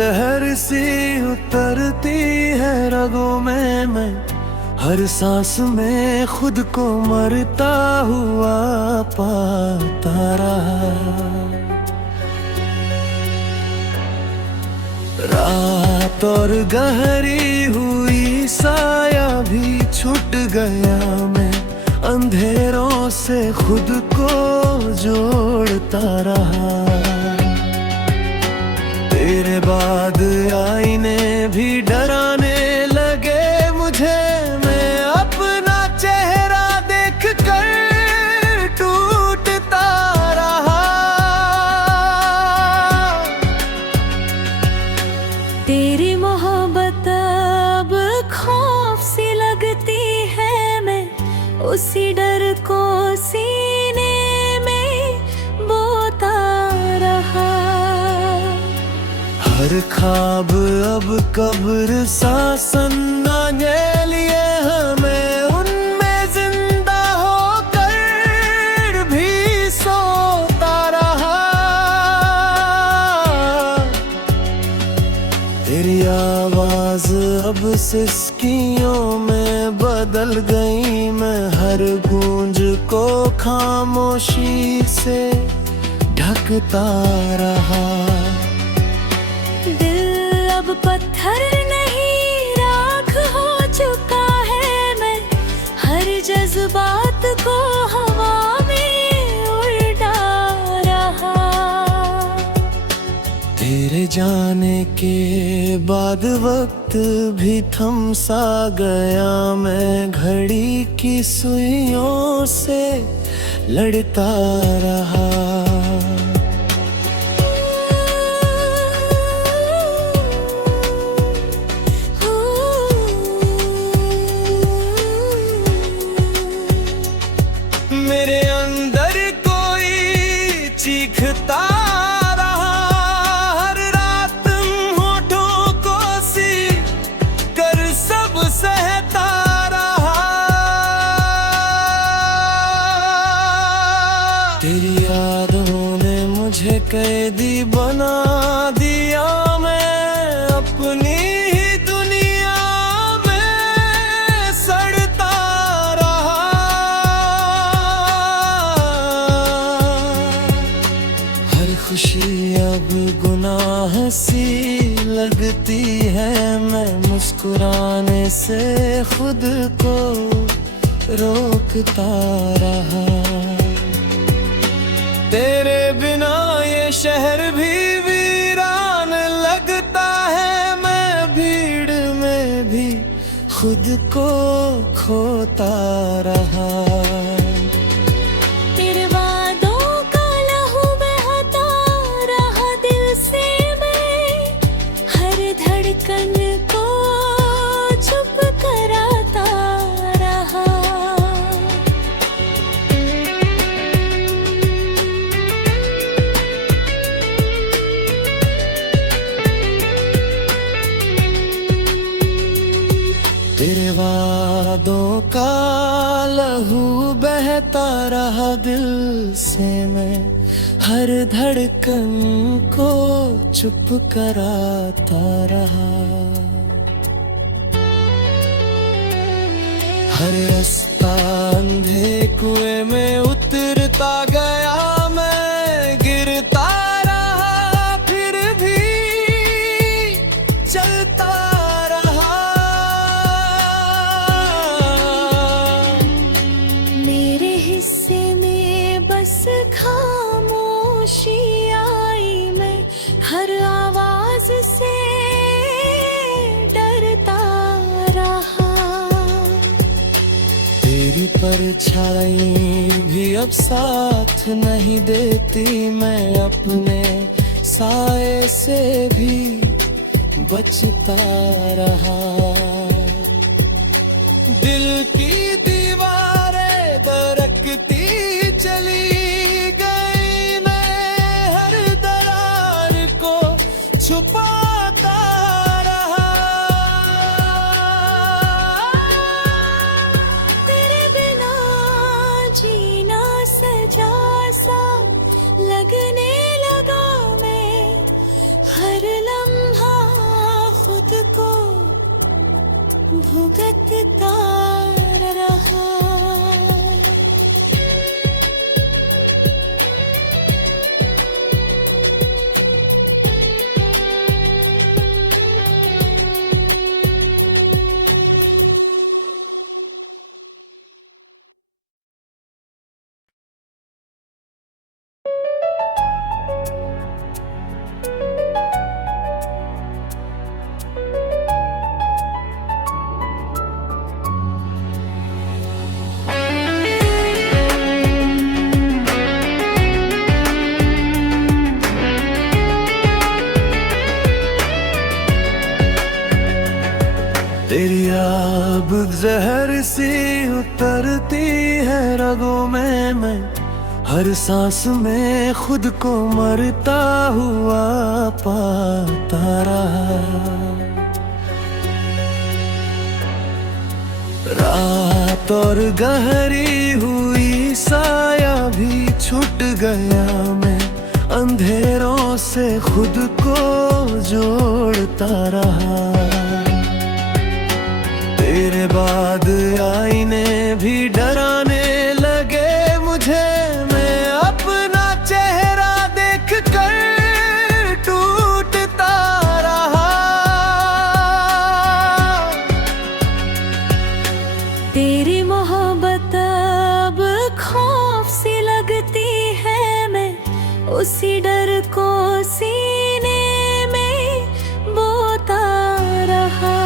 जहर सी उतरती है रगों में, मैं हर सांस में खुद को मरता हुआ पाता रहा। रात और गहरी हुई साया भी छूट गया, मैं अंधेरों से खुद को जोड़ता रहा। तेरे बाद आईने भी डराने लगे मुझे, मैं अपना चेहरा देख कर टूटता रहा। तेरी मोहब्बत अब खौफ सी लगती है, मैं उसी डर को सीने में बोता रहा। हर ख्वाब अब कब्र सा सन्नाटे लिए हमें, उनमें जिंदा होकर भी सोता रहा। तेरी आवाज अब सिसकियों में बदल गई, मैं हर गूंज को खामोशी से ढकता रहा। दिल अब पत्थर नहीं राख हो चुका है, मैं हर जज्बात को हवा में उड़ा रहा। तेरे जाने के बाद वक्त भी थम सा गया, मैं घड़ी की सुइयों से लड़ता रहा। मेरे अंदर कोई चीखता रहा, हर रात होठों को सी कर सब सहता रहा। तेरी यादों ने मुझे कैदी बना दिया, मैं अपनी ही दुनिया में सड़ता रहा। हर खुशी अब गुनाह सी लगती है, मैं मुस्कुराने से खुद को रोकता रहा। तेरे बिना ये शहर भी वीरान लगता है, मैं भीड़ में भी खुद को खोता रहा। तेरे वादों का लहू बहता रहा दिल से, मैं हर धड़कन को चुप कराता रहा। तेरे वादों का लहू बहता रहा दिल से, मैं हर धड़कन को चुप कराता रहा। हर रास्ता अंधे कुएं में उतरता गया, मैं गिरता रहा फिर भी चलता रहा। मेरे हिस्से में बस खामोशी आई, मैं हर आवाज से डरता रहा। तेरी परछाई भी अब साथ नहीं देती, मैं अपने साए से भी बचता रहा। दिल की दीवारें दरकती चली गई, मैं हर दरार को छुपाता रहा। तेरे बिना जीना सजा सा लगने लगा, मैं हर लम्हा भुगतता रहा। तेरी आब जहर सी उतरती है रगों में, मैं हर सांस में खुद को मरता हुआ पाता रहा। रात और गहरी हुई साया भी छूट गया, मैं अंधेरों से खुद को जोड़ता रहा। तेरे बाद आईने भी डराने लगे मुझे, मैं अपना चेहरा देख कर टूटता रहा। तेरी मोहब्बत अब खौफ सी लगती है, मैं उसी डर को सीने में बोता रहा।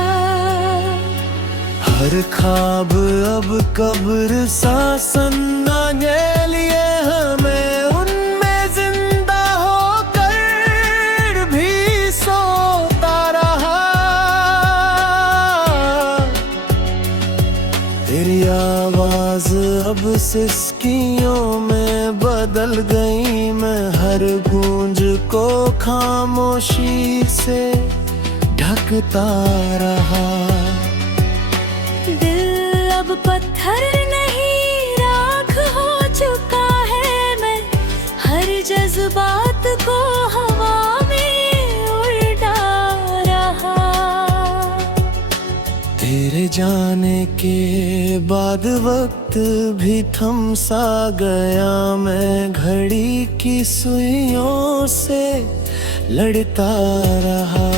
हर ख्वाब अब कब्र सा सन्नाटे लिए हमें, उनमें जिंदा होकर भी सोता रहा। तेरी आवाज अब सिसकियों में बदल गई, मैं हर गूंज को खामोशी से ढकता रहा। दिल अब पत्थर नहीं राख हो चुका है, मैं हर जज्बात को हवा में उड़ा रहा। तेरे जाने के बाद वक्त भी थम सा गया, मैं घड़ी की सुइयों से लड़ता रहा।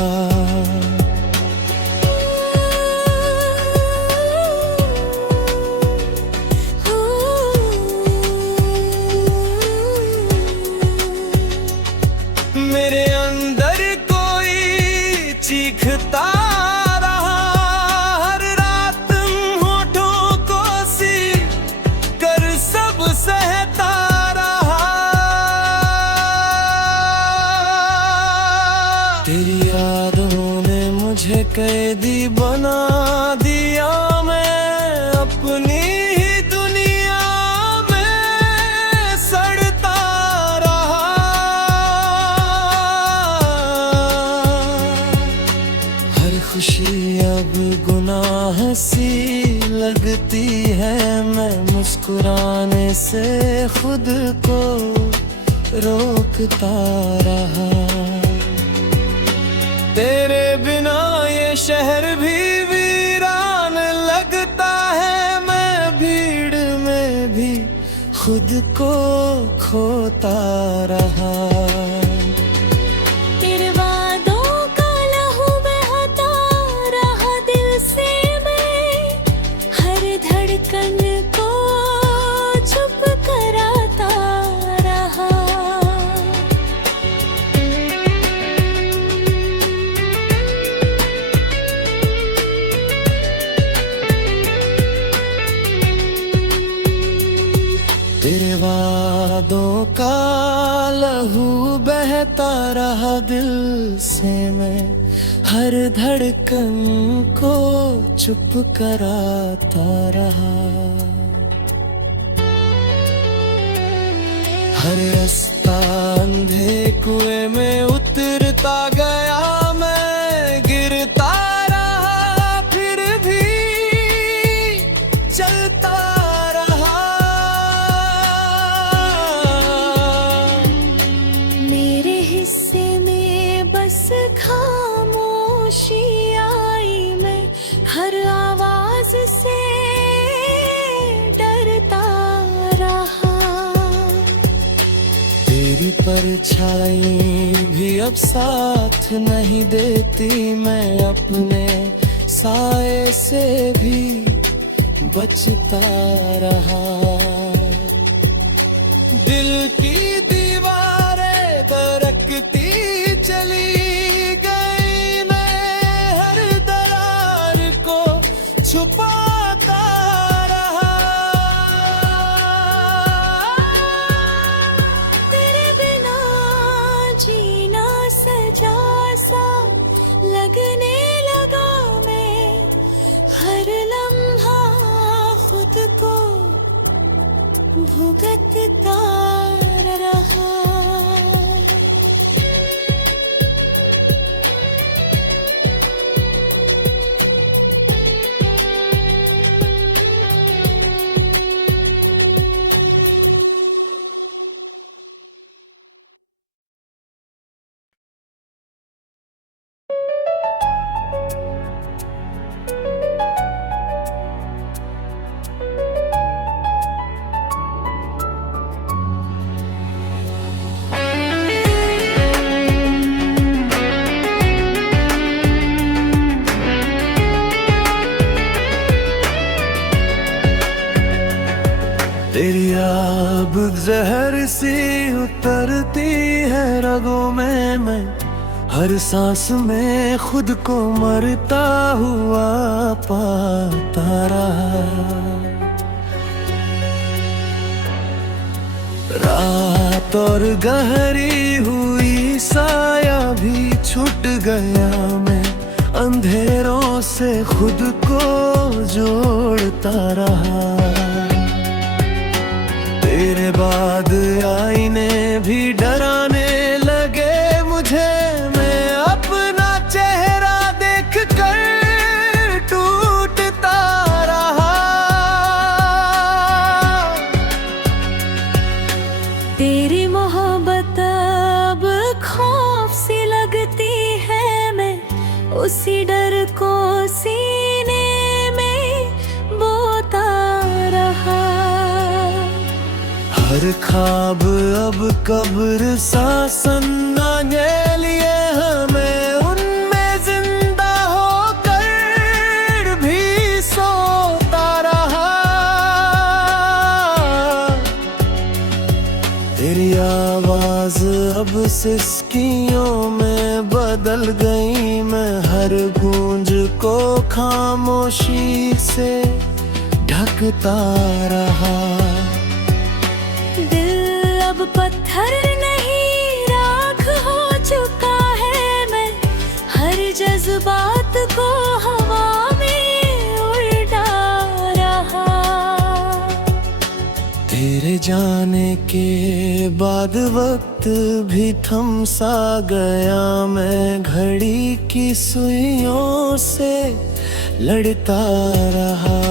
मेरे अंदर कोई चीखता रहा, हर रात होठों को सी कर सब सहता रहा। तेरी यादों ने मुझे कैदी बना दिया, मैं अपनी ही दुनिया में सड़ता रहा। हर खुशी अब गुनाह सी लगती है, मैं मुस्कुराने से खुद को रोकता रहा। तेरे बिना ये शहर भी वीरान लगता है, मैं भीड़ में भी खुद को खोता रहा। तेरे वादों का लहू बहता रहा दिल से, मैं हर धड़कन को चुप कराता रहा। तेरे वादों का लहू बहता रहा दिल से, मैं हर धड़कन को चुप कराता रहा। हर रास्ता अंधे कुएं में उतरता गया, मैं गिरता रहा फिर भी चलता रहा। मेरे हिस्से में बस खामोशी आई, मैं हर आवाज परछाई भी अब साथ नहीं देती, मैं अपने साए से भी बचता रहा। दिल की दीवारें दरकती चली गई, मैं हर दरार को छुपाता रहा। तेरे बिना जीना सजा सा लगने लगा, मैं हर लम्हा खुद को भुगतता रहा। तेरी आब जहर सी उतरती है रगों में, मैं हर सांस में खुद को मरता हुआ पाता रहा। रात और गहरी हुई साया भी छूट गया, मैं अंधेरों से खुद को जोड़ता रहा। तेरे बाद आईने भी डराने लगे मुझे, मैं अपना चेहरा देख कर टूटता रहा। तेरी मोहब्बत अब खौफ सी लगती है, मैं उसी डर को सीने में बोता रहा। हर ख्वाब अब कब्र सा सन्नाटे लिए, हमें उनमें जिंदा होकर भी सोता रहा। तेरी आवाज अब सिसकियों में बदल गई, मैं हर गूंज को खामोशी से ढकता रहा। दिल अब पत्थर नहीं राख हो चुका है, मैं हर जज्बात को हवा में उड़ा रहा। तेरे जाने के बाद वक्त भी थम सा गया, मैं घड़ी की सुइयों से लड़ता रहा।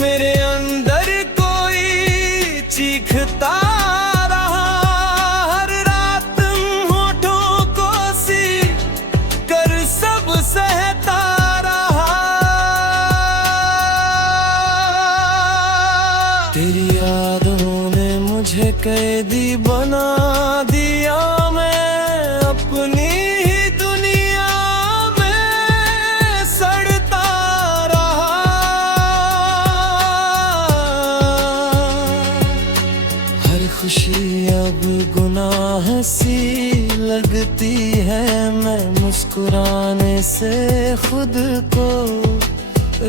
मेरे अंदर कोई चीखता रहा, हर रात होठों को सी कर सब सहता रहा। तेरी यादों ने मुझे कैदी बना दिया, मैं अपनी ही दुनिया में सड़ता रहा। हर खुशी अब गुनाह सी लगती है, मैं मुस्कुराने से खुद को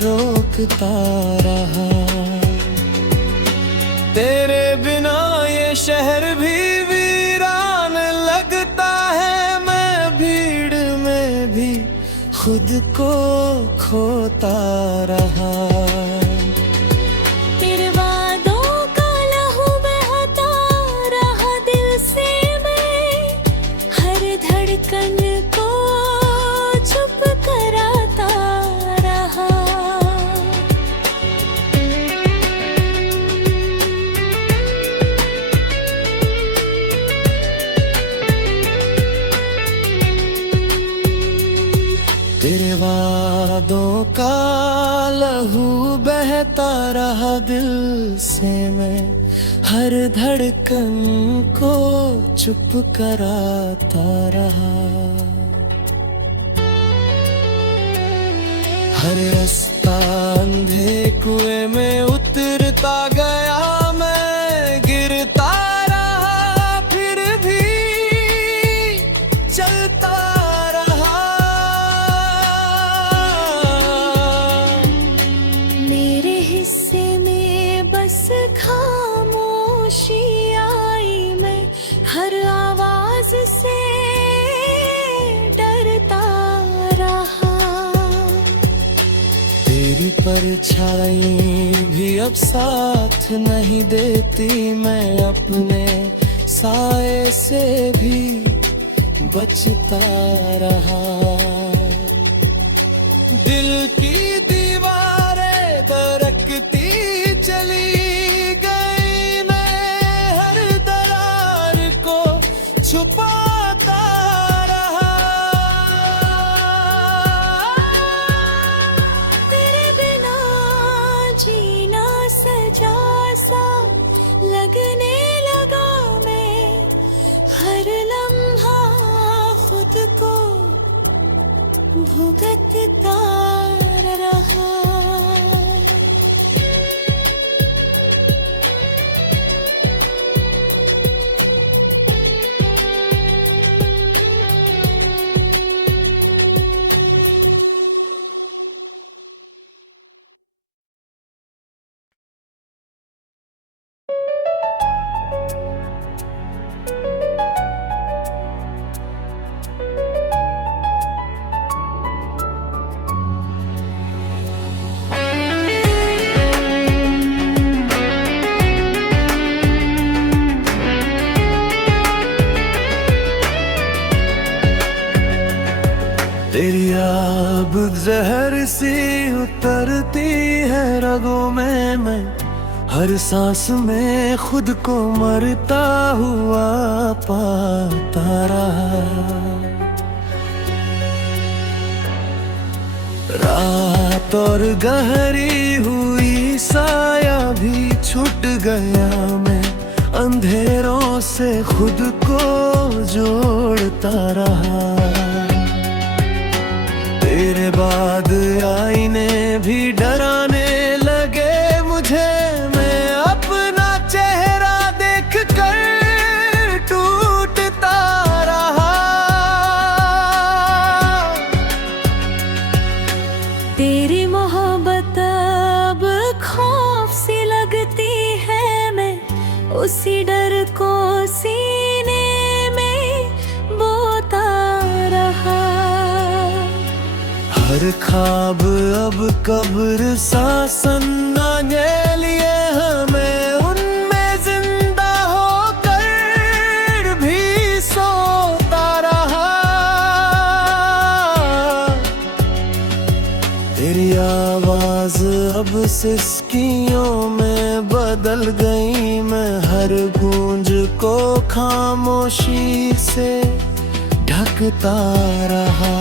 रोकता रहा। तेरे बिना ये शहर भी वीरान लगता है, मैं भीड़ में भी खुद को खोता रहा। तेरे वादों का लहू बहता रहा दिल से, मैं हर धड़कन को चुप कराता रहा। रहा दिल से मैं, हर धड़कन को चुप कराता रहा। हर रास्ता अंधे कुएं में उतरता गया, मैं गिरता रहा फिर भी चलता रहा। मेरे हिस्से में बस खामोशी आई, मैं हर आवाज से डरता रहा। तेरी परछाई भी अब साथ नहीं देती, मैं अपने साए से भी बचता रहा। दिल की दीवारें दरकती चली गई, मैं हर दरार को छुपाता रहा। तेरे बिना जीना सजा सा लगने लगा, मैं हर लम्हा खुद को भुगतता रहा। तेरी आब जहर सी उतरती है रगों में, मैं हर सांस में खुद को मरता हुआ पाता रहा। रात और गहरी हुई साया भी छूट गया, मैं अंधेरों से खुद को जोड़ता रहा। तेरे बाद आईने भी डराने लगे मुझे, मैं अपना चेहरा देख कर टूटता रहा। तेरी मोहब्बत अब खौफ सी लगती है, मैं उसी डर को सीने में बोता रहा। हर ख्वाब अब कब्र सा सन्नाने लिए, हमें उनमें जिंदा होकर भी सोता रहा। तेरी आवाज अब सिसकियों में बदल गई, मैं हर गूंज को खामोशी से ढकता रहा।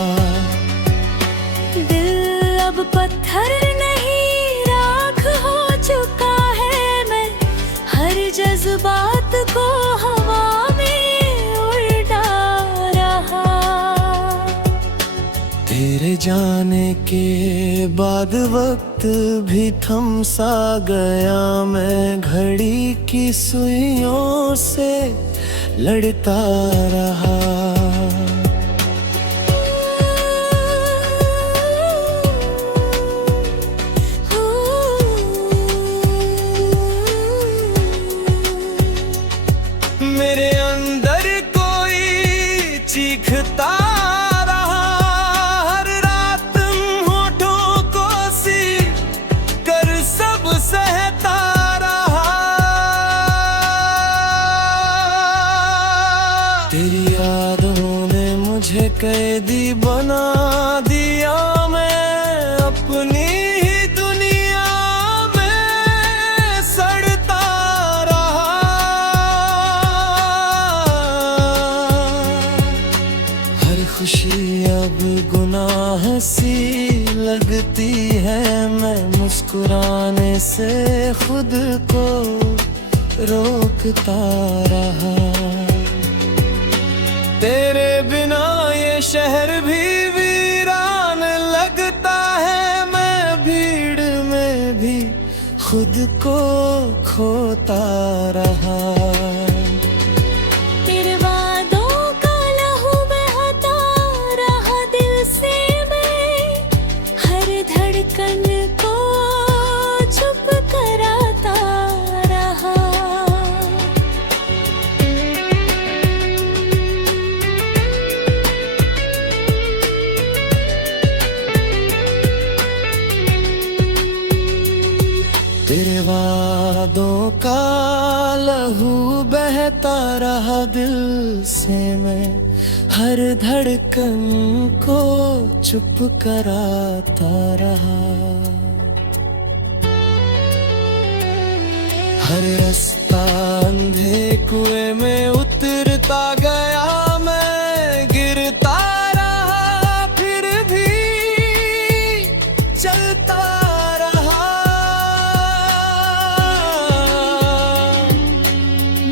दिल अब पत्थर नहीं राख हो चुका है, मैं हर जज्बात को हवा में उड़ा रहा। तेरे जाने के बाद वक्त भी थम सा गया, मैं घड़ी की सुइयों से लड़ता रहा। मेरे अंदर कोई चीखता रहा, हर रात होठों को सी कर सब सहता रहा। तेरी यादों ने मुझे कैदी बना दिया, मैं अपनी ही दुनिया में सड़ता रहा। हर खुशी अब गुनाह सी लगती है, मैं मुस्कुराने से खुद को रोकता रहा। तेरे बिना ये शहर भी वीरान लगता है, मैं भीड़ में भी खुद को खोता रहा। तेरे वादों का लहू बहता रहा दिल से, मैं हर धड़कन को चुप कराता रहा। तेरे वादों का लहू बहता रहा दिल से, मैं हर धड़कन को चुप कराता रहा। हर रास्ता अंधे कुएं में उतरता गया, मैं गिरता रहा फिर भी चलता रहा।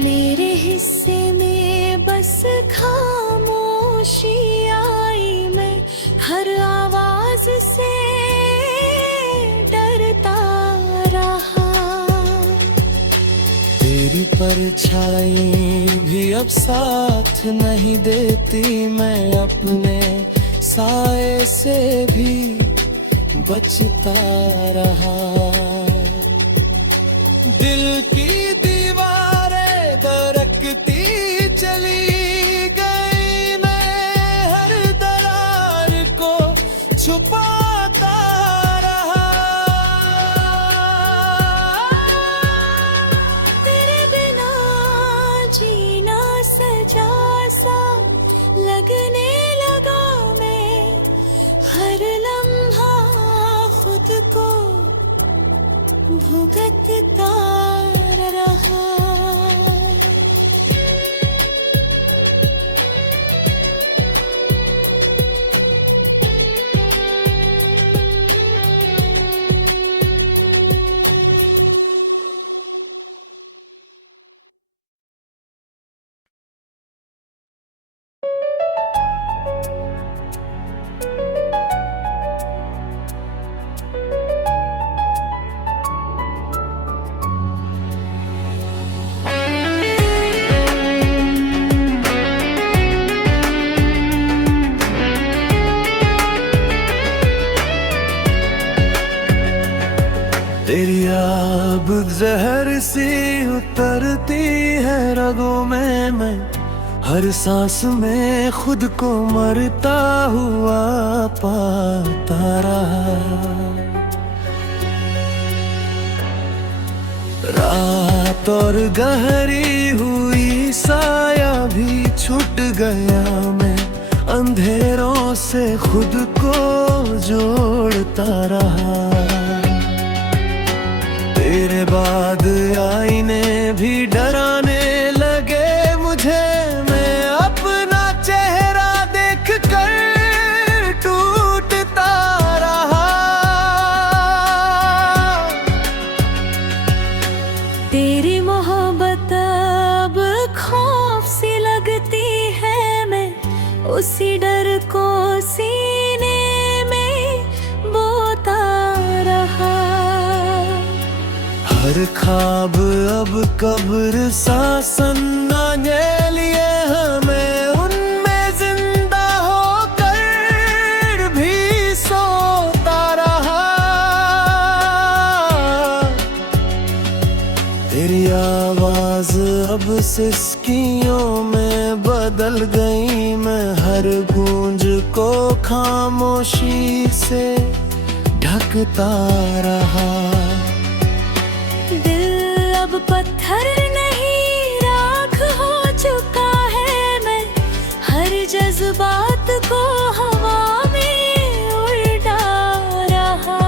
मेरे हिस्से में बस खामोशी आई, मैं हर आवाज से डरता रहा। तेरी परछाई भी अब साथ नहीं देती, मैं अपने साए से भी बचता रहा। दिल की दीवारें दरकती चली गई, मैं हर दरार को छुपाता रहा। तेरे बिना जीना सजा सा लगने लगा, मैं हर लम्हा खुद को भुगतता रहा। तेरी आब जहर सी उतरती है रगों में, मैं हर सांस में खुद को मरता हुआ पाता रहा। रात और गहरी हुई साया भी छूट गया, मैं अंधेरों से खुद को जोड़ता रहा। तेरे बाद आईने भी डराने लगे मुझे, मैं अपना चेहरा देख कर टूटता रहा। तेरी मोहब्बत अब खौफ सी लगती है, मैं उसी डर को सीने में बोता रहा। हर ख्वाब अब कब्र सा सन्नाने लिए, हमें उनमें जिंदा होकर भी सोता रहा। तेरी आवाज अब सिसकियों में बदल गई, मैं हर गूंज को खामोशी से ढकता रहा। दिल अब पत्थर नहीं राख हो चुका है, मैं हर जज्बात को हवा में उड़ा रहा।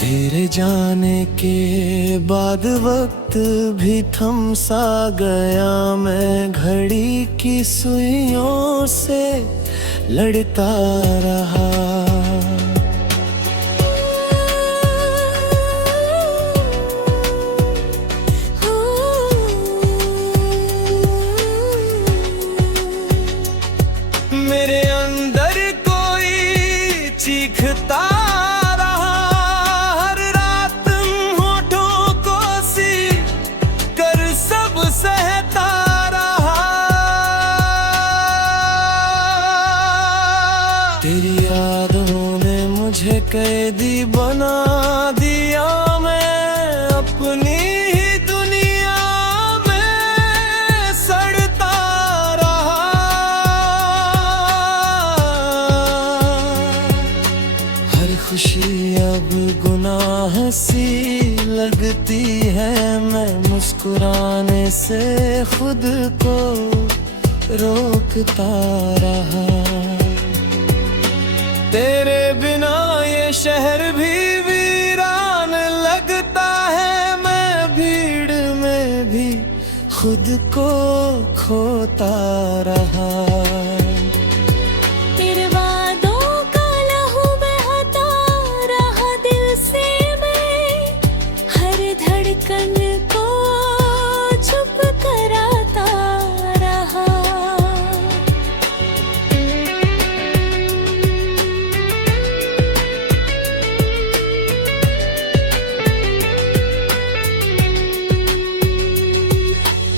तेरे जाने के बाद वक्त भी थम सा गया, मैं घड़ी की सुइयों से लड़ता रहा। कैदी बना दिया मैं अपनी ही दुनिया में सड़ता रहा। हर खुशी अब गुनाह सी लगती है, मैं मुस्कुराने से खुद को रोकता रहा। तेरे बिना ये शहर भी वीरान लगता है, मैं भीड़ में भी खुद को खोता रहा। तेरे वादों का लहू बहता रहा दिल से, मैं हर धड़कन को चुप कराता रहा।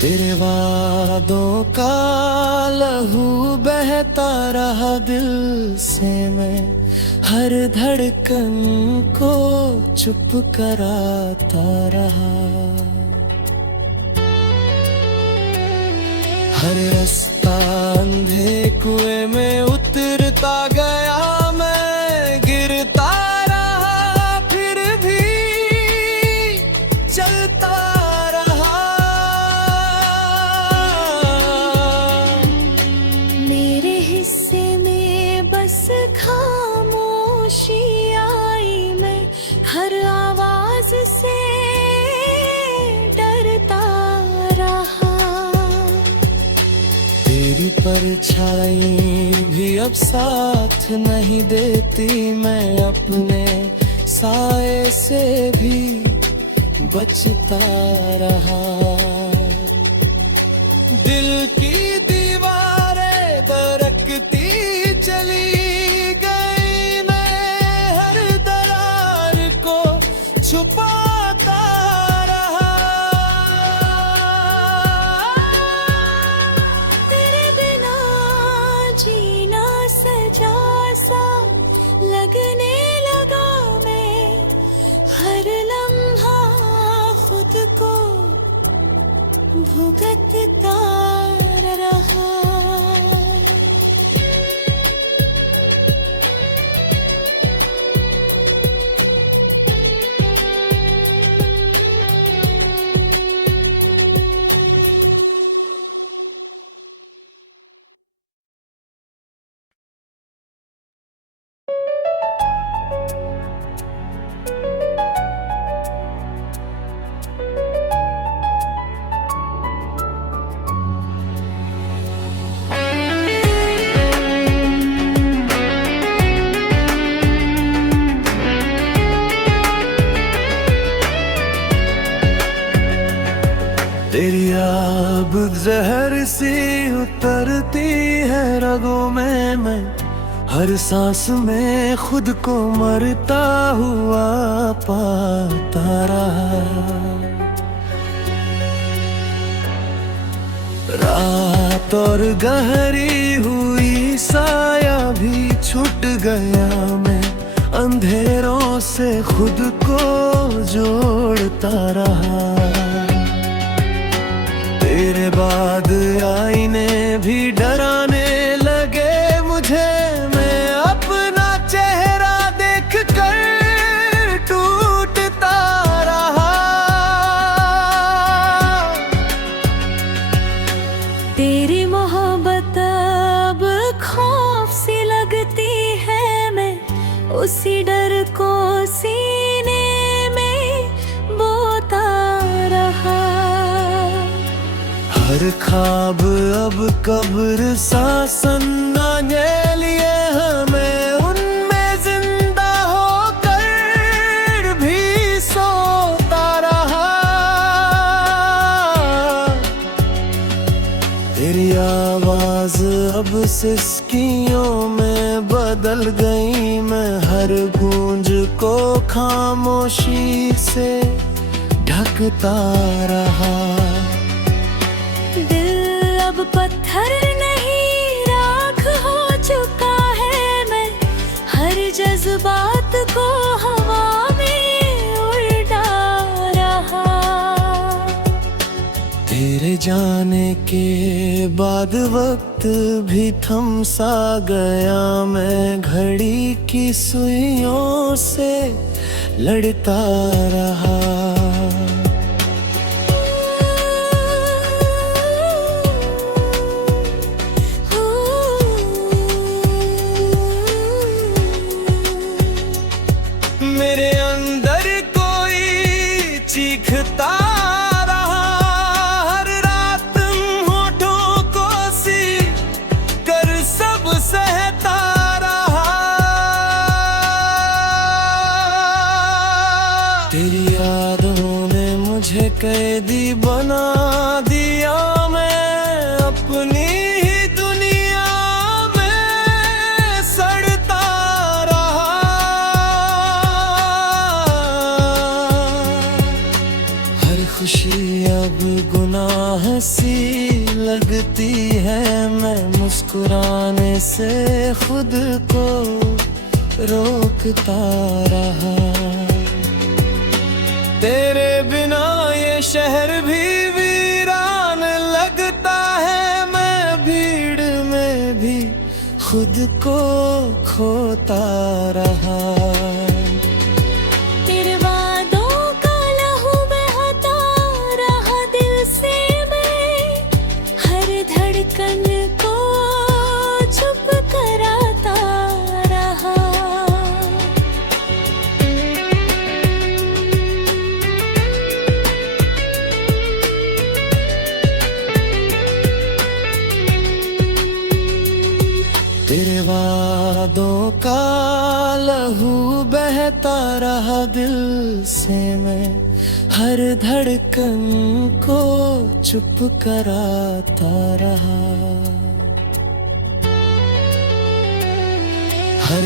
तेरे वादों का लहू बहता रहा दिल से, मैं हर धड़कन को चुप कराता रहा। हर रास्ता अंधे कुएं में उतरता गया, मैं गिरता रहा फिर भी चलता रहा। मेरे हिस्से में बस खामोशी आई, मैं हर आवाज से डरता रहा। तेरी परछाई भी अब साथ नहीं देती, मैं अपने साए से भी बचता रहा। दिल की दीवारें दरकती चली गई, मैं हर दरार को छुपाता रहा। तेरे बिना जीना सजा सा लगने लगा, मैं हर लम्हा खुद को भुगतता रहा। तेरी आब जहर सी उतरती है रगों में, मैं हर सांस में खुद को मरता हुआ पाता रहा। रात और गहरी हुई साया भी छूट गया, मैं अंधेरों से खुद को जोड़ता रहा। तेरे बाद आईने भी डराने लगे मुझे, मैं अपना चेहरा देख कर टूटता रहा। तेरी मोहब्बत अब खौफ सी लगती है, मैं उसी डर को सीने में बोता रहा। हर ख्वाब अब कब्र सा सन्नाने लिए, हमें उनमें जिंदा होकर भी सोता रहा। तेरी आवाज अब सिसकियों में बदल गई, मैं हर गूंज को खामोशी से ढकता रहा। दिल अब पत्थर नहीं राख हो चुका है, मैं हर जज्बात को तेरे जाने के बाद वक्त भी थम सा गया, मैं घड़ी की सुइयों से लड़ता रहा। मेरे अंदर कोई चीखता रहा, हर रात होठों को सी कर सब सहता रहा। तेरी यादों ने मुझे कैदी बना दिया, मैं अपनी ही दुनिया में सड़ता रहा। हर खुशी अब गुनाह सी लगती है, मैं मुस्कुराने से खुद को रोकता रहा। तेरे बिना ये शहर भी वीरान लगता है, मैं भीड़ में भी खुद को खोता रहा। तेरे वादों का लहू बहता रहा दिल से, मैं हर धड़कन को चुप कराता रहा। तेरे वादों का लहू बहता रहा दिल से, मैं हर धड़कन को चुप कराता रहा। हर